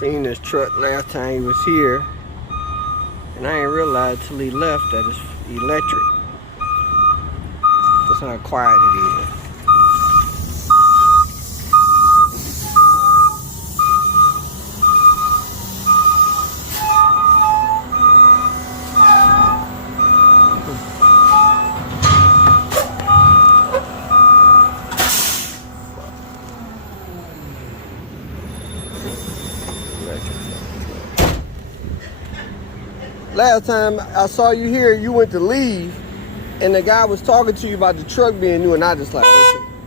Seen this truck last time he was here, and I ain't realized till he left that it's electric. That's how quiet it is. Last time I saw you here, you went to leave, and the guy was talking to you about the truck being new, and I just like,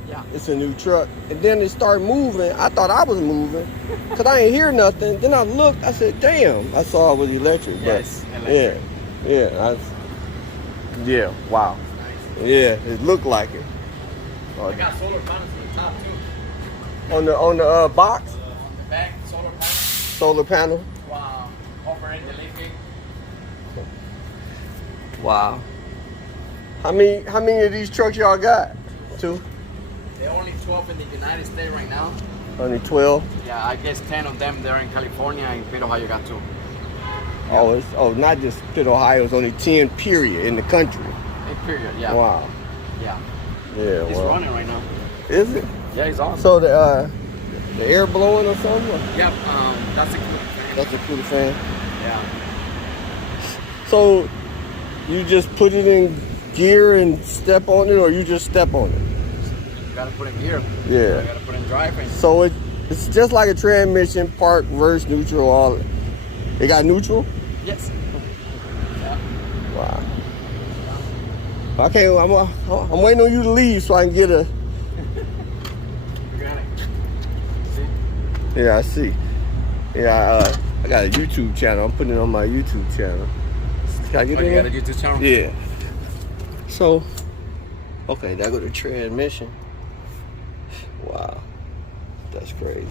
yeah, it's a new truck. And then it started moving. I thought I was moving, because I ain't hear nothing. Then I looked, I said, damn, I saw it was electric. Yes, electric. Yeah, wow. Nice. Yeah, it looked like it. I got solar panels on the top too. On the box? On the back, solar panel. Solar panel? Wow. Over in the living. Wow. How many of these trucks y'all got? Two? There are only 12 in the United States right now. Only 12? Yeah, I guess 10 of them they're in California, and Pitt, Ohio got 2. Not just Pitt, Ohio, it's only 10 period in the country. Period, yeah. Wow. Yeah. Yeah, It's running right now. Is it? Yeah, it's on. So the air blowing or something? Yeah, that's a cooling fan. That's a cooling fan? Yeah. So you just put it in gear and step on it, or you just step on it? You gotta put in gear. Yeah. You gotta put in driving. So it's just like a transmission, park, reverse, neutral, all. It got neutral? Yes. Yeah. Wow. Okay, I'm waiting on you to leave so I can get a. You got it. See? Yeah, I see. Yeah, I got a YouTube channel. I'm putting it on my YouTube channel. Can I get it? You got a YouTube channel? Yeah. So, okay, that go to transmission. Wow, that's crazy.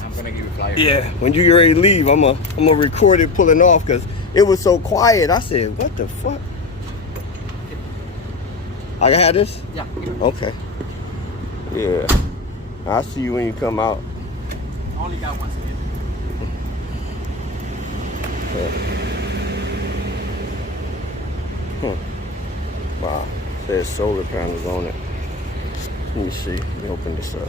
I'm gonna give you a flyer. Yeah, when you get ready to leave, I'm gonna record it pulling off because it was so quiet. I said, what the fuck? I had this? Yeah. Okay. Yeah. I'll see you when you come out. I only got one spin. Wow. There's solar panels on it. Let me see. Let me open this up.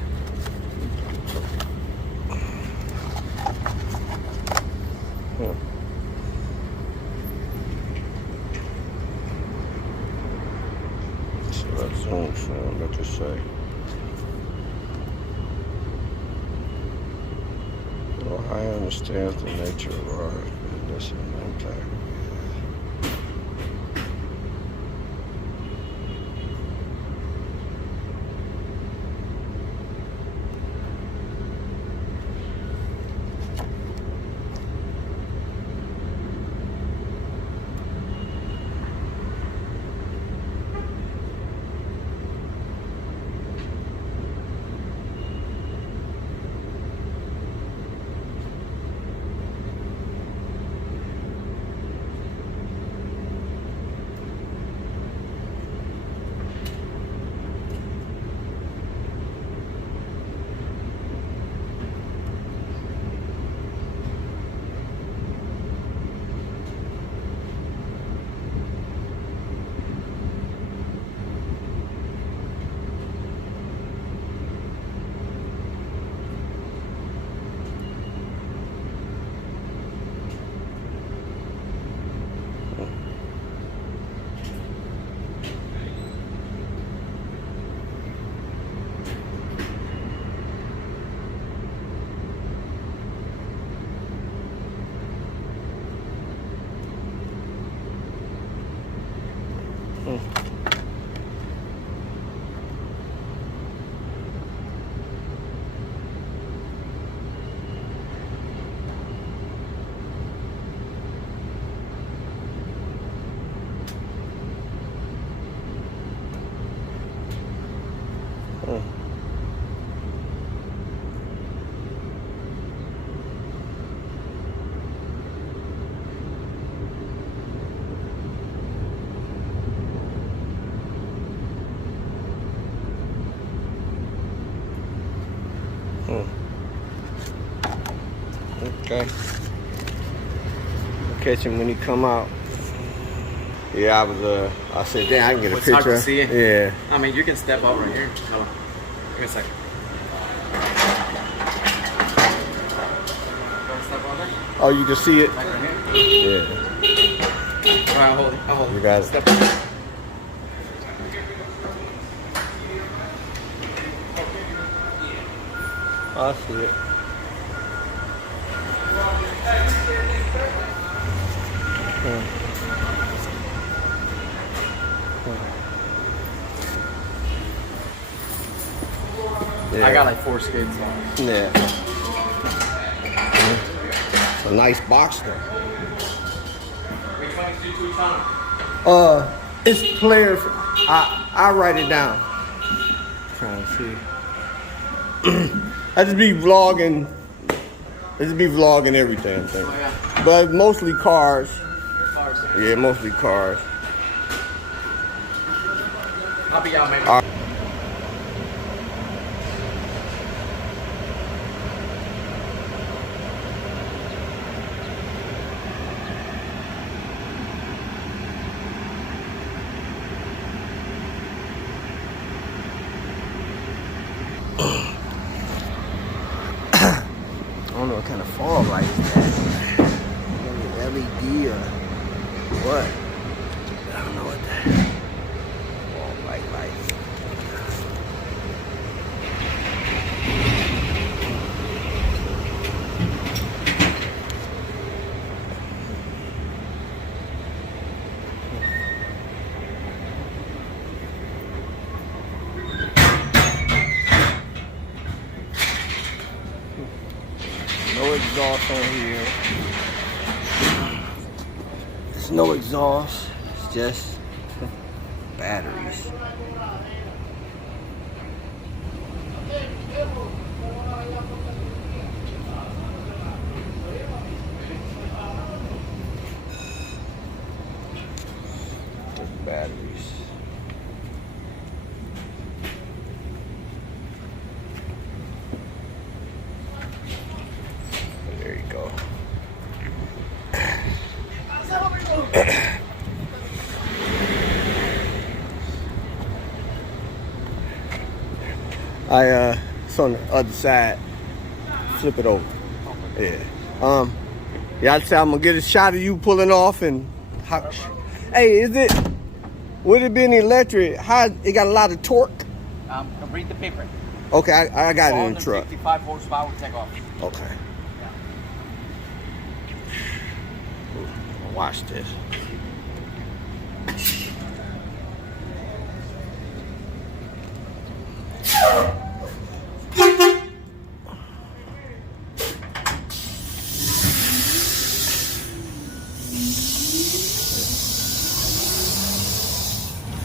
Select zone film, what to say. Ohio understands the nature of our business and impact. Okay. Catch him when he come out. Yeah, I said, damn, I can get a picture. Hard to see it. Yeah. I mean, you can step out right here. No. Give me a second. Step out there? Oh, you can see it? Like right here? Yeah. All right, I'll hold it. I'll hold it. You got it. Step out. I see it. Yeah. I got like 4 skids on. Yeah. It's a nice box though. Which one is you each on? It's players. I write it down. Trying to see. I just be vlogging. Everything. I think. Oh, yeah. But mostly cars. Cars. Yeah, mostly cars. I'll be out maybe. I don't know what kind of fog light is that. Maybe LED or what? I don't know what that fog light is. No exhaust on here. There's no exhaust. It's just batteries. Just batteries. There you go. It's on the other side. Flip it over. Yeah. Yeah, I'd say I'm gonna get a shot of you pulling off and hey, would it be an electric? How it got a lot of torque? Read the paper. Okay, I got it in the truck. 455 horsepower take off. Okay. Watch this.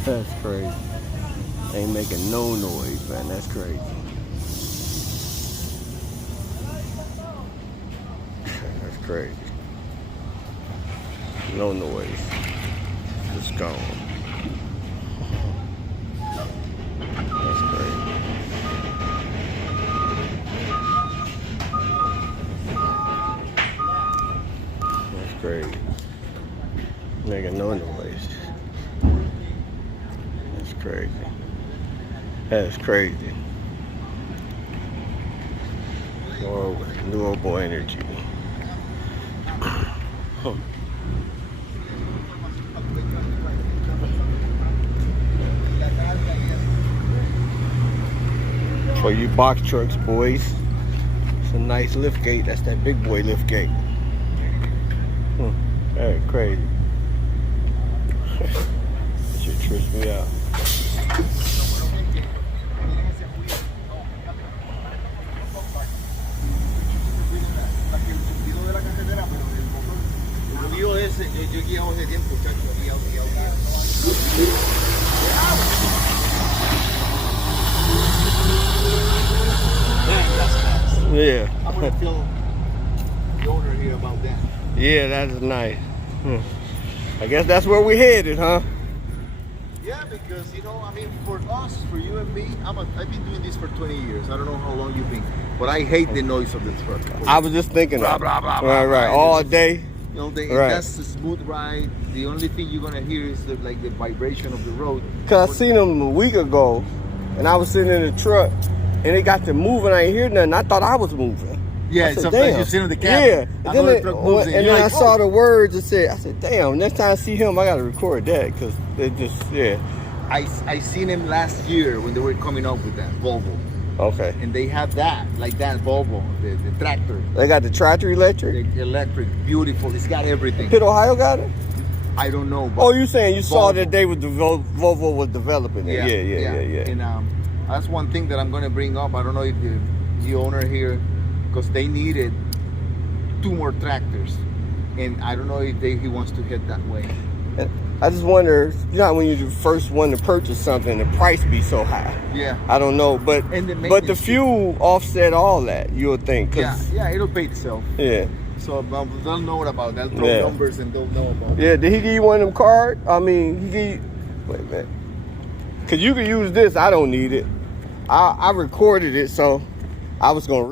That's crazy. Ain't making no noise, man. That's crazy. That's crazy. No noise. It's gone. That's crazy. That's crazy. Making no noise. That's crazy. That's crazy. New boy energy. For you box trucks, boys, it's a nice lift gate. That's that big boy lift gate. That's crazy. That shit trips me out. Yeah. I'm gonna tell the owner here about that. Yeah, that is nice. I guess that's where we headed, huh? Yeah, because you know, I mean, for us, for you and me, I've been doing this for 20 years. I don't know how long you've been, but I hate the noise of the truck. I was just thinking Blah, that. blah, blah, Right, blah, right. blah. All day. You know, Right. that's a smooth ride. The only thing you're gonna hear is like the vibration of the road. Cause I seen them a week ago, and I was sitting in the truck, and it got to moving. I ain't hear nothing. I thought I was moving. Yeah, I said, sometimes damn. you sit in the cab. Yeah, and then, another truck moves, and you're then I like, saw "Oh." the words and said, I said, damn. Next time I see him, I gotta record that because it just I seen him last year when they were coming up with that Volvo, Okay. and they have that like that Volvo, the tractor, They got the tractor electric. the electric, beautiful. It's got everything. Pitt, Ohio got it. I don't know. But Oh, you saying you saw Volvo. that they was Volvo was developing it? Yeah. And that's one thing that I'm gonna bring up. I don't know if the owner here, because they needed 2 more tractors, and I don't know if he wants to head that way. And I just wonder, you know, when you first want to purchase something, the price be so high. Yeah. I don't know, but And the the maintenance. fuel offset all that. You would think. Yeah, it'll pay itself. Yeah. So they'll know about that. They'll throw Yeah. numbers and they'll know about. Yeah. Did he give you one of them cards? I mean, he gave you, wait a minute. Cause you can use this. I don't need it. I recorded it, so I was gonna.